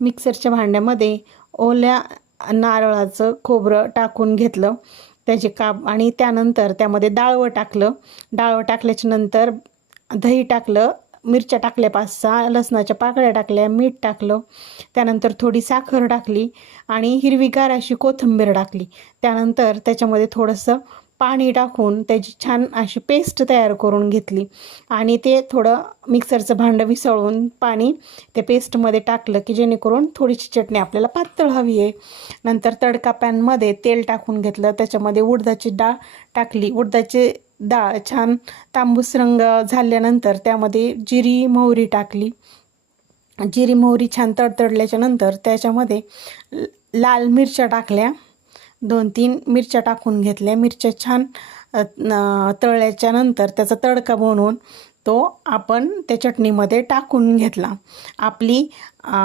मिक्सरच्या भांड्यामध्ये ओल्या नारळाचं खोबरं टाकून घेतलं, त्याचे काप, आणि त्यानंतर त्यामध्ये डाळवं टाकलं. डाळवं टाकल्याच्या नंतर दही टाकलं, मिरच्या टाकल्या 5-6, लसणाच्या पाकळ्या टाकल्या, मीठ टाकलं, त्यानंतर थोडी साखर टाकली आणि हिरवीगार अशी कोथिंबीर टाकली. त्यानंतर त्याच्यामध्ये थोडंसं पाणी टाकून त्याची छान अशी पेस्ट तयार करून घेतली आणि ते थोडं मिक्सरचं भांडं विसळून पाणी त्या पेस्टमध्ये टाकलं की जेणेकरून थोडीशी चटणी आपल्याला पातळ हवी आहे. नंतर तडका पॅनमध्ये तेल टाकून घेतलं, त्याच्यामध्ये उडदाची डाळ टाकली. उडदाची डाळ छान तांबूस रंग झाल्यानंतर त्यामध्ये जिरी मोहरी टाकली. जिरी मोहरी छान तडतडल्याच्या नंतर त्याच्यामध्ये लाल मिरच्या टाकल्या, 2-3 मिरच्या टाकून घेतल्या. मिरच्या छान तळल्याच्या नंतर त्याचा तडका बनवून तो आपण त्या चटणीमध्ये टाकून घेतला. आपली